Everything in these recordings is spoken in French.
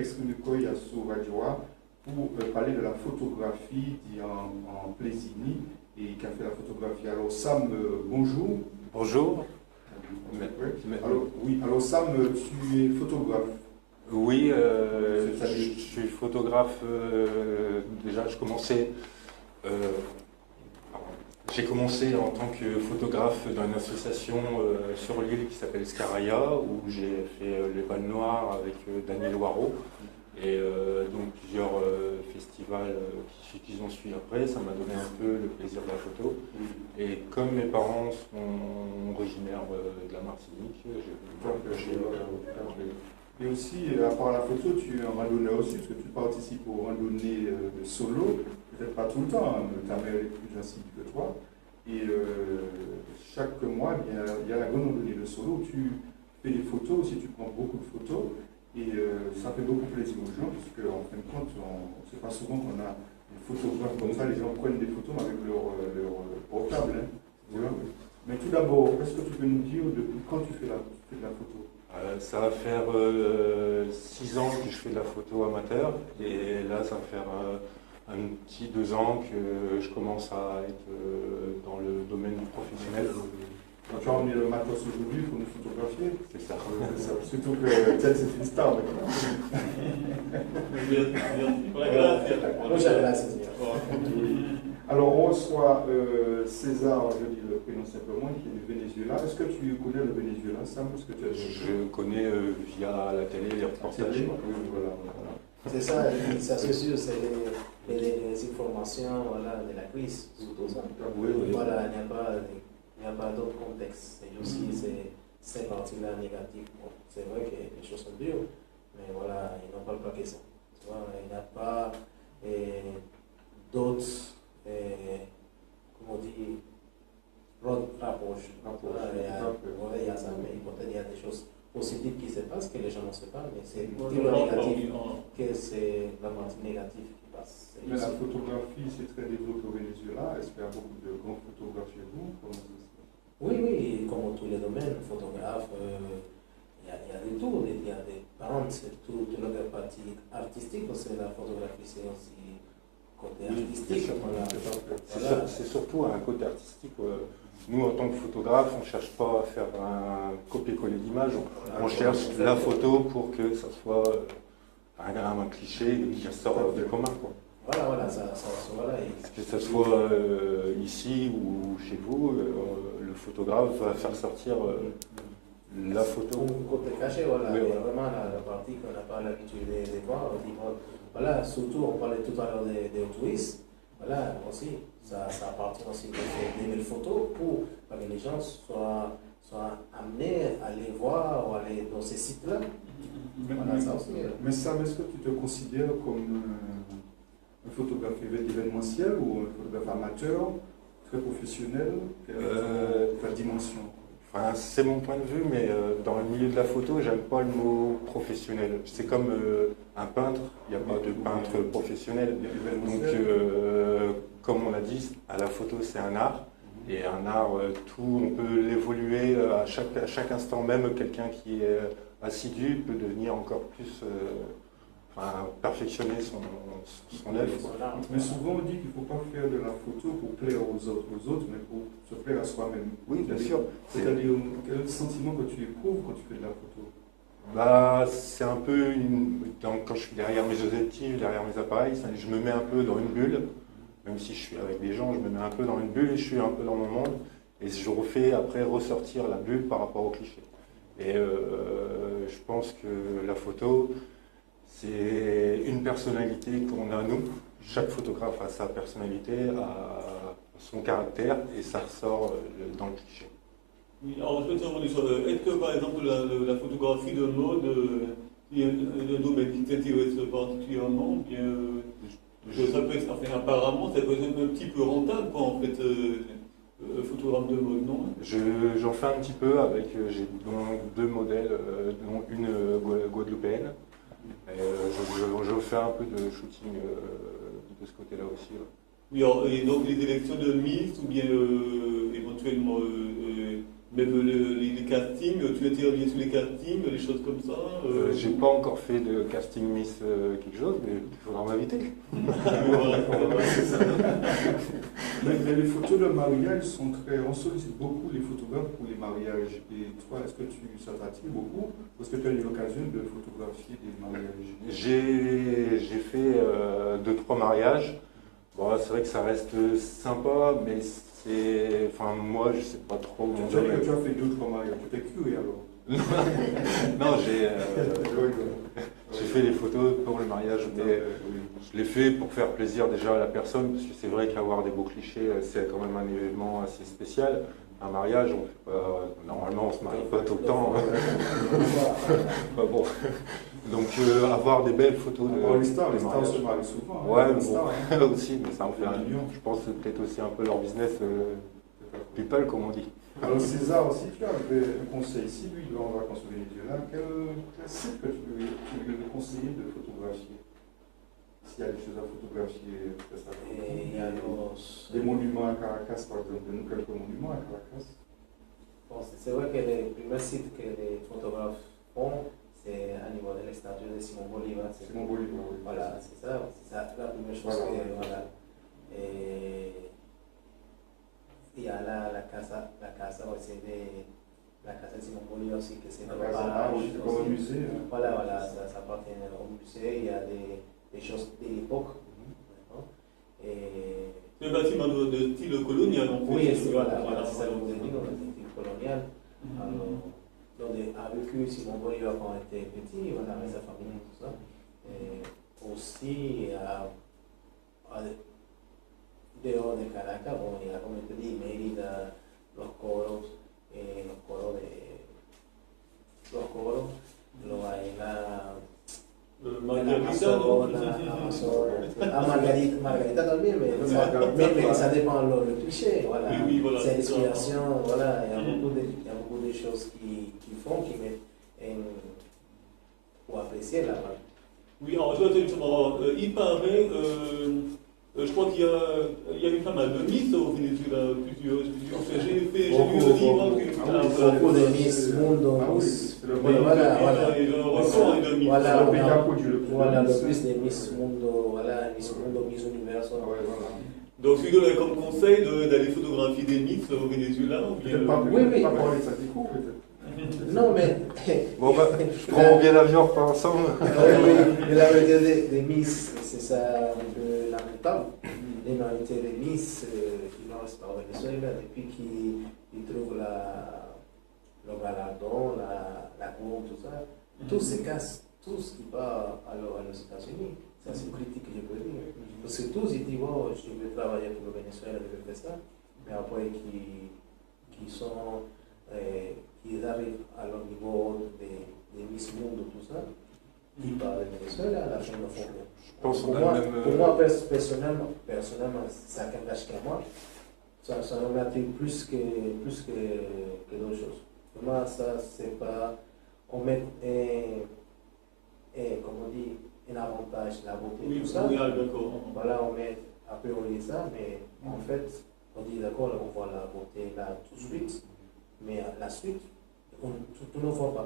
exprimer quoi il y a sur Radio pour parler de la photographie en Plaisini et qui a fait la photographie. Alors Sam, bonjour. Bonjour. Alors, oui, alors Sam, tu es photographe. Oui, je suis photographe. Déjà, j'ai commencé en tant que photographe dans une association sur l'île qui s'appelle Scaraya, où j'ai fait les balles noires avec Daniel Waro. Et donc plusieurs festivals qui ont suivi après, ça m'a donné un peu le plaisir de la photo. Et comme mes parents sont originaires de la Martinique, j'ai voulu. Et aussi, à part la photo, tu es un randonneur aussi, parce que tu participes aux randonnées de solo, peut-être pas tout le temps, hein, mais ta mère est plus assidue que toi. Et chaque mois, eh bien, il y a la grande randonnée de solo où tu fais des photos, aussi tu prends beaucoup de photos. Et ça fait beaucoup plaisir aux gens, parce qu'en fin de compte, c'est pas souvent qu'on a des photographes comme ça, les gens prennent des photos avec leur portable. Hein, voilà. Mais tout d'abord, est-ce que tu peux nous dire depuis quand tu fais de la photo? Ça va faire 6 ans que je fais de la photo amateur, et là ça va faire un petit 2 ans que je commence à être dans le domaine du professionnel. Tu as emmené le matos aujourd'hui pour nous photographier? C'est ça. Surtout que Ted, c'est une star maintenant. Alors on reçoit César, je dis le prénom simplement, qui est du Venezuela. Est-ce que tu connais le Venezuela, Sam? Je connais via la télé, les reportages. Voilà. C'est ça, c'est sûr, c'est les informations voilà, de la crise, surtout ça. Voilà, il n'y a pas d'autre contexte. Et aussi, ces parties-là négatives. Bon, c'est vrai que les choses sont dures, mais voilà, ils n'en parlent pas que ça. Tu vois, il n'y a pas d'autres, comment on dit, rapproches. Il y a ça, mais peut-être il y a des choses positives qui se passent que les gens ne savent pas, mais c'est le négatif que c'est la partie négative qui passe. Mais la photographie, c'est très développé au Venezuela. Est-ce qu'il y a beaucoup de grands photographes chez vous? Oui, comme tous les domaines, photographe, il y a des tours, il y a des parents, c'est toute la partie artistique, parce que la photographie c'est aussi côté artistique. Voilà. C'est surtout un côté artistique. Nous, en tant que photographe, on ne cherche pas à faire un copier-coller d'image, on cherche la photo pour que ça soit un cliché qui sort du commun. Quoi. Voilà, que ce soit ici ou chez vous, le photographe va faire sortir la photo. Côté caché, voilà, oui, vraiment la partie qu'on n'a pas l'habitude de voir. Voilà, surtout, on parlait tout à l'heure des touristes. Voilà, aussi, ça appartient aussi de faire des belles photos pour que les gens soient amenés à aller voir ou aller dans ces sites-là. Voilà, ça aussi. Mais Sam, est-ce que tu te considères comme un photographe événementiel ou un photographe amateur, très professionnel? Ta dimension? Enfin, c'est mon point de vue, mais dans le milieu de la photo, j'aime pas le mot professionnel. C'est comme un peintre, il n'y a pas de peintre professionnel. Donc, comme on a dit, à la photo, c'est un art. Et un art, on peut l'évoluer à chaque instant. Même quelqu'un qui est assidu peut devenir encore plus... perfectionner son œuvre. Mais souvent on dit qu'il ne faut pas faire de la photo pour plaire aux autres, mais pour se plaire à soi-même. Oui, bien sûr. C'est-à-dire, quel est le sentiment que tu éprouves quand tu fais de la photo? C'est un peu quand je suis derrière mes objectifs, derrière mes appareils, je me mets un peu dans une bulle. Même si je suis avec des gens, je me mets un peu dans une bulle et je suis un peu dans mon monde. Et je refais après ressortir la bulle par rapport au cliché. Et je pense que la photo, c'est une personnalité qu'on a nous. Chaque photographe a sa personnalité, a son caractère et ça ressort dans le cliché. Oui, alors je peux te demander ça. Est-ce que par exemple la photographie de mode est un domaine qui t'intéresse particulièrement? Ça peut être, enfin, apparemment, ça peut être un petit peu rentable quoi, en fait, photographe de mode, non? J'en fais un petit peu avec, j'ai donc 2 modèles, dont une guadeloupéenne. Je fais un peu de shooting de ce côté-là aussi. Ouais. Oui, alors, et donc les élections de Miss ou bien éventuellement Même les castings, tu interviens sur les castings, les choses comme ça. J'ai pas encore fait de casting Miss quelque chose, mais il faudra m'inviter. Mais les photos de mariage sont très. On sollicite beaucoup les photographes pour les mariages. Et toi, est-ce que ça t'attire beaucoup? Ou est-ce que tu as eu l'occasion de photographier des mariages? J'ai fait 2-3 mariages. Bon, c'est vrai que ça reste sympa, mais c'est. Enfin, moi, je sais pas trop. Tu as dit que tu as fait 2-3 mariages. Tu t'es curé alors? Non, j'ai fait les photos pour le mariage, mais je l'ai fait pour faire plaisir déjà à la personne, parce que c'est vrai qu'avoir des beaux clichés, c'est quand même un événement assez spécial. Un mariage, on fait pas, normalement, on se marie pas tout le temps. Enfin, bon. Donc avoir des belles photos de les stars mariage. se marient souvent. Ouais, les stars, bon, aussi, mais ça en fait je pense que c'est peut-être aussi un peu leur business people, comme on dit. Alors César aussi, tu avais un conseil. Si lui, il va en vacances au Venezuela, quel site que tu lui conseiller de photographier? S'il y a des choses à photographier, Et il y a des monuments à Caracas, par exemple. Donne-nous quelques monuments à Caracas. Bon, c'est vrai que les premiers sites que les photographes font, c'est à niveau de la statue de Simon Bolivar. Simon Bolivar, oui. Voilà, c'est ça la première chose Voilà. que. Voilà. Et il y a la casa aussi la casa de Simon Bolivar aussi, que c'est La Casa aussi, c'est comme un musée. Voilà, ça appartient au musée. Il y a des choses de l'époque. Et C'est un bâtiment de style colonial, en fait. oui, c'est c'est ça que vous avez dit, dans le style colonial. Alors, a vécu Simon Bolivar quand il était petit, voilà, avec sa famille et tout ça. Et aussi, dehors de Caracas, bon, il y a, comme je te dis, Mérida, los coros, luego hay Margarita, Margarita también, mais ça dépend le cliché, voilà. Oui, voilà. C'est l'inspiration, voilà, il y a beaucoup de choses qui font, qui mettent pour apprécier là-bas. Oui, alors je vais te dire, il paraît, je crois qu'il y a eu pas mal de Miss au Venezuela, plusieurs. J'ai vu un livre Beaucoup de Miss Mundo, Miss. Voilà. Et le record est de Miss. Voilà, le pays a produit le plus. Voilà, le plus de Miss Mundo, voilà, Miss Mundo, Miss Universo. Ah ouais, voilà. Donc, si vous donne comme conseil d'aller photographier des Miss au Venezuela, ou bien. Peut-être pas Oui. pas parler de ça, c'est cool, peut-être. Non, mais. Bon, bah, je prends mon billet d'avion, on repart ensemble. Oui, la majorité des Miss, c'est ça un peu lamentable. La majorité des Miss, qui n'en restent pas au Venezuela depuis qu'ils trouvent le galardon, la couronne, tout ça. Tout se casse, tout ce qui va aux États-Unis. C'est assez critique que je peux dire. Parce que tous ils disent, oh, je vais travailler pour le Venezuela, je vais faire ça. Mais après, qu'ils arrivent à leur niveau des Miss Mundo, tout ça, qui parlent de Venezuela, la fin ne font rien. Je pense qu'on Pour a moi, le même. pour moi, personnellement, ça n'engage qu'à moi. Ça m'attire plus que d'autres choses. Pour moi, ça, c'est pas. On met, comme on dit, un avantage, la beauté, Oui, tout ça. oui, d'accord. Voilà, on met a priori ça, mais en fait, on dit d'accord, on voit la beauté là tout de suite, mais à la suite, tu ne vois pas.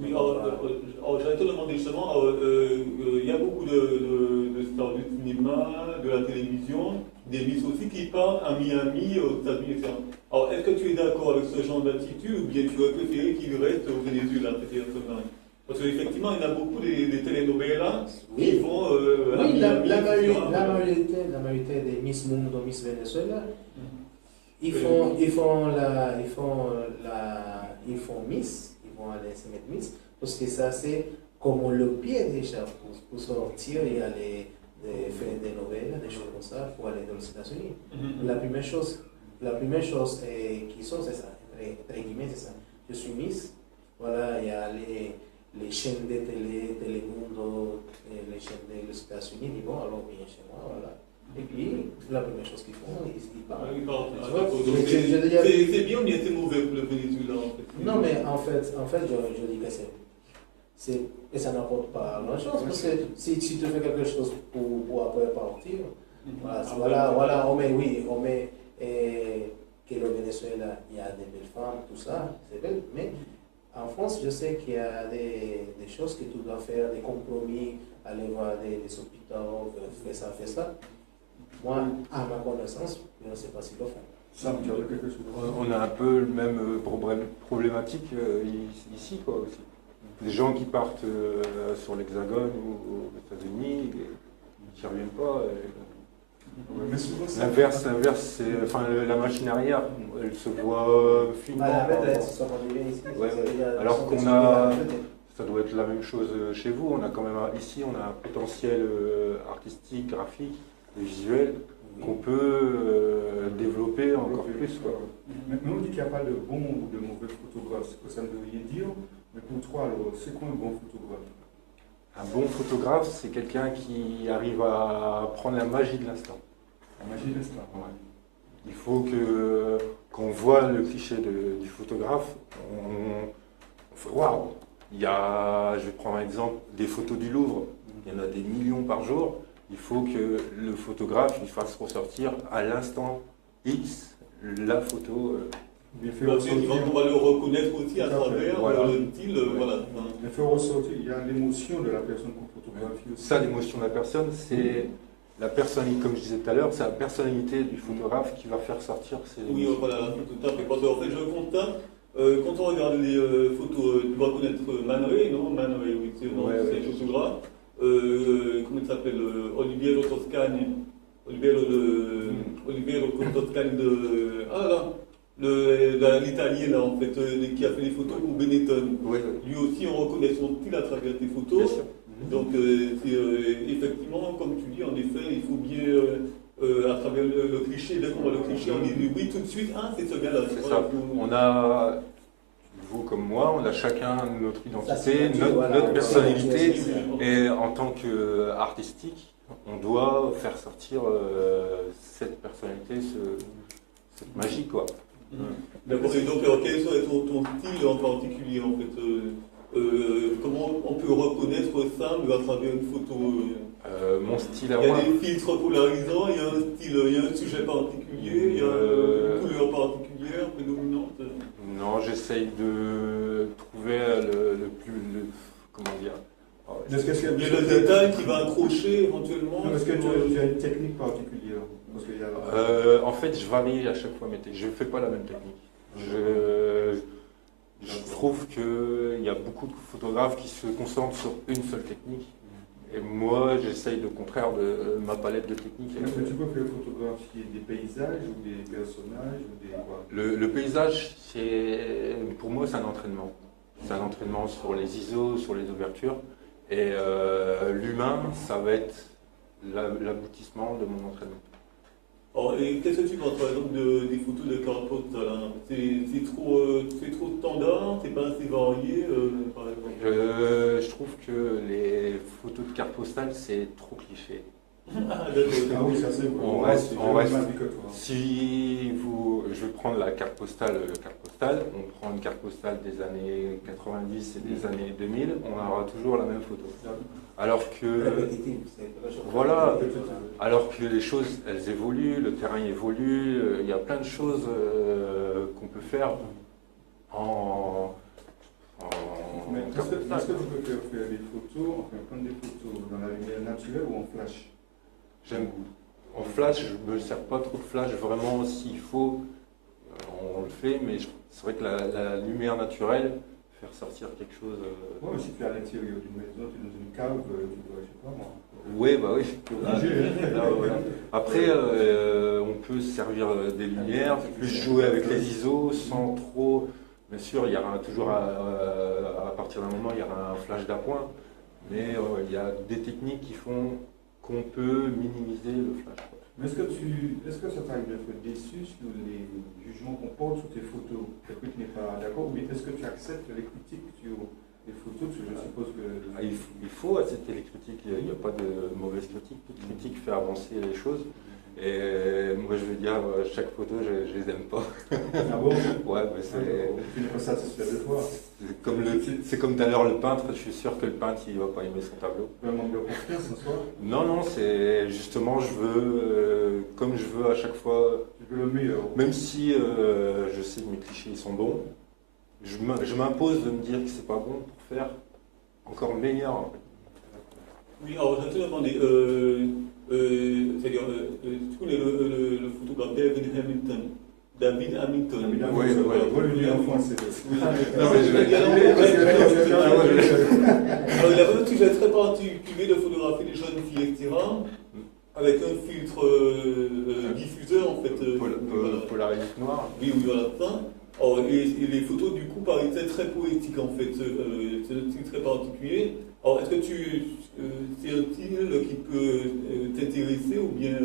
Oui, alors j'allais te demander justement, il y a beaucoup de stars du cinéma, de la télévision, des Miss aussi qui partent à Miami, aux États-Unis, etc. Alors, est-ce que tu es d'accord avec ce genre d'attitude ou bien tu aurais préféré qu'il reste au Venezuela, peut-être? Parce qu'effectivement, il y en a beaucoup des telenovelas qui vont à Oui, Miami, la etc. majorité des Miss Mundo, Miss Venezuela, ils font Miss, ils vont aller se mettre Miss, parce que ça c'est comme le pied déjà pour sortir et aller faire des nouvelles, des choses comme ça, pour aller dans les États-Unis. La première chose qui sont, c'est ça, entre guillemets, c'est ça. Je suis Miss, voilà, il y a les chaînes de Telemundo, les chaînes des États-Unis, ils vont alors bien chez moi, voilà. Et puis, la première chose qu'ils font, ils parlent. Oui, pardon. Tu vois, Donc, je c'est bien, mais c'est mauvais pour le Venezuela, en fait. Non, mais en fait, je dis que ça n'apporte pas grand-chose, parce que si tu fais quelque chose pour après partir, voilà, on met que le Venezuela, il y a des belles femmes, tout ça, c'est belle, mais en France, je sais qu'il y a des choses que tu dois faire, des compromis, aller voir des hôpitaux, faire ça. Moi, à ma connaissance, je ne sais pas s'ils le font. Ça me dirait quelque chose. On a un peu le même problématique ici, quoi, aussi. Des gens qui partent sur l'Hexagone ou aux États-Unis, qui ne reviennent pas. Mais souvent, ça- L'inverse, c'est, enfin, la machine arrière, elle se voit finement. À la par bête, rapport- ils sont arrivés ici. Ouais, c'est- il y a- alors ils sont qu'on descendus a- à la bête. Ça doit être la même chose chez vous. On a quand même ici, on a un potentiel artistique, graphique, et visuel qu'on peut développer encore plus, quoi. Mais on dit qu'il n'y a pas de bon ou de mauvais photographe, c'est ce que ça ne veut rien dire. Mais pour toi, alors, c'est quoi un bon photographe? Un bon photographe, c'est quelqu'un qui arrive à prendre la magie de l'instant. La magie de l'instant. Ouais. Il faut que, quand on voit le cliché du photographe, on fait waouh! Il y a, je vais prendre un exemple, des photos du Louvre, il y en a des millions par jour. Il faut que le photographe il fasse ressortir à l'instant X la photo. Il fait Parce qu'on ressortir, va le reconnaître aussi à Tout à fait, travers voilà. le style, voilà. il fait ressortir, il y a l'émotion de la personne qu'on photographie aussi. Ça, l'émotion de la personne, c'est la personnalité, comme je disais tout à l'heure, c'est la personnalité du photographe qui va faire sortir ses Oui, émotions. voilà, tout à fait. Parce qu'en fait, je constate, quand on regarde les photos, tu dois connaître Man Ray, non? Man Ray, oui, c'est Ouais, c'est ouais. un photographe. Comment il s'appelle? Oliviero Toscani. Oliviero Toscani de. Ah là, l'italien, là, en fait, qui a fait les photos pour Benetton. Ouais, ouais, Lui aussi, on reconnaît son style à travers tes bien photos. sûr. Donc, effectivement, comme tu dis, en effet, il faut bien, à travers le cliché, dès qu'on voit le cliché, on dit oui tout de suite, ah, c'est ce gars-là. C'est Voilà, ça. faut- On a, vous comme moi, on a chacun notre identité, notre Voilà, personnalité. c'est- Et en tant qu'artistique, on doit faire sortir cette personnalité, cette magie, quoi. D'accord, et donc, quel serait ton style en particulier, en fait comment on peut reconnaître ça mais à travers une photo Mon style à Il y a moi, des filtres polarisants, il y a un style, il y a un sujet particulier, il y a une couleur particulière, prédominante. non, j'essaye de trouver comment dire. Est-ce que Il y a le détail qui va accrocher éventuellement. Est-ce que sur, tu as une technique particulière? Parce qu'il y a... En fait, je varie à chaque fois mes techniques. Je ne fais pas la même technique. Je trouve qu'il y a beaucoup de photographes qui se concentrent sur une seule technique. Et moi, j'essaye le contraire de ma palette de techniques. Est-ce que tu peux faire photographier des paysages ou des personnages ou des quoi? Le paysage, pour moi, c'est un entraînement. C'est un entraînement sur les ISO, sur les ouvertures. Et l'humain, ça va être l'aboutissement de mon entraînement. Alors, et qu'est-ce que tu penses par exemple des photos de carte postale hein c'est trop standard, c'est pas assez varié par exemple. Je trouve que les photos de carte postale, c'est trop cliché. Ah, d'accord. Ah oui, ça c'est On moi, reste- c'est on le reste- même avis que toi. Je vais prendre la carte postale, on prend une carte postale des années 90 et des années 2000, on aura toujours la même photo. Alors que, Répétitif, c'est pas chose. voilà, alors que les choses, elles évoluent, le terrain évolue, il y a plein de choses qu'on peut faire en Mais est-ce carte que postale. tu peux faire des photos, enfin prendre des photos dans la lumière naturelle ou en flash? J'aime. En flash, je ne me sers pas trop de flash, vraiment s'il faut, on le fait, mais c'est vrai que la lumière naturelle, faire sortir quelque chose. Ouais, mais si tu es à l'intérieur d'une maison, tu es dans une cave, tu dois, je sais pas moi. Oui, bah oui. Tu es obligé, hein. Là, voilà. Après, on peut se servir des lumières, plus jouer avec les ISO sans trop. Bien sûr, il y aura toujours, à partir d'un moment, il y aura un flash d'appoint, mais il y a des techniques qui font qu'on peut minimiser le flash. Mais est-ce que ça t'arrive d'être déçu sur les jugements qu'on porte sur tes photos? Peut-être que tu n'es pas d'accord, mais est-ce que tu acceptes les critiques sur les photos? Parce que je suppose que... Il faut accepter les critiques, il n'y a pas de mauvaise critique, toute critique fait avancer les choses. Et moi, je veux dire, chaque photo, je les aime pas. Ah bon? Ouais, mais c'est. Tu n'es pas satisfait de toi. C'est comme tout à l'heure le peintre, je suis sûr que le peintre il va pas aimer son tableau. Un manque de confiance en soi. Non, c'est justement je veux, comme je veux à chaque fois, Tu veux le meilleur. même si je sais que mes clichés ils sont bons, je m'impose de me dire que c'est pas bon pour faire encore meilleur. En fait. Oui, alors je te demandais, c'est-à-dire, tu connais le photographe David Hamilton? David Hamilton. Oui, le dire en français. Non, mais je vais Alors, il avait un sujet très particulier de photographier des jeunes filles, etc. Avec un filtre diffuseur, en fait. Polarisme noir. Oui, voilà, ça. Alors, et les photos, du coup, paraissaient très poétiques, en fait. C'est un style très particulier. Alors, est-ce que c'est un style qui peut t'intéresser ou bien...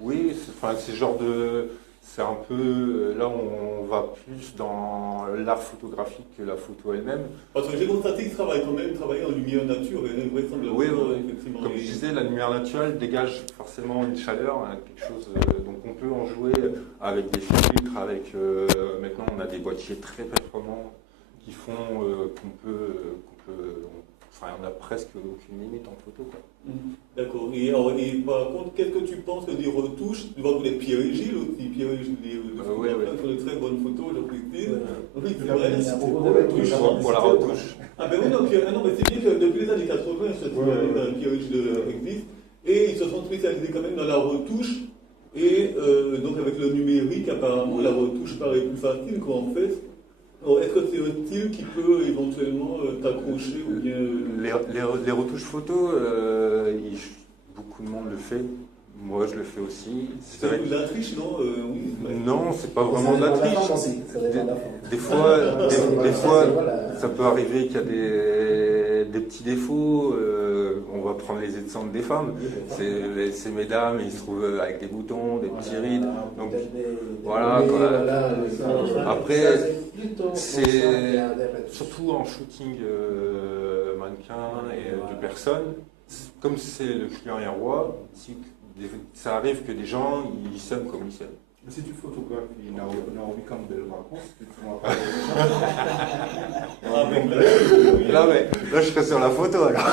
Oui, c'est ce genre de... C'est un peu... Là, on va plus dans l'art photographique que la photo elle-même. Parce que j'ai constaté qu'il travaille quand même en lumière nature. Et vraisemblablement, Oui, effectivement. comme je disais, la lumière naturelle dégage forcément une chaleur, hein, quelque chose. Donc on peut en jouer avec des filtres, avec... maintenant, on a des boîtiers très performants qui font enfin, on n'a presque aucune limite en photo. D'accord. Et par contre, qu'est-ce que tu penses des retouches? Tu vois que les Pierre et Gilles aussi. Pierre et Gilles, font de très bonnes photos, je précise. Oui, c'est vrai. Il y a beaucoup de retouches. Pour la retouche. Ah ben oui, non, mais c'est bien que depuis les années 80, Pierre et Gilles existe. Et ils se sont spécialisés quand même dans la retouche. Et donc avec le numérique, apparemment, la retouche paraît plus facile qu'en fait. Est-ce que c'est un style qui peut éventuellement t'accrocher ou bien... Les retouches photos, beaucoup de monde le fait. Moi, je le fais aussi. C'est de la triche, non? Oui, non, c'est pas vraiment de la triche. Des fois, ça peut arriver qu'il y a des petits défauts. On va prendre les exemples des femmes. C'est mesdames, ils se trouvent avec des boutons, des petits rides. Donc, voilà. Après, c'est surtout en shooting mannequin et de personnes. Comme c'est le client est roi, ça arrive que des gens ils s'aiment comme ils s'aiment. Si tu photographies Naomi Campbell, raconte, tu pourras pas. Là, je serai sur la photo alors.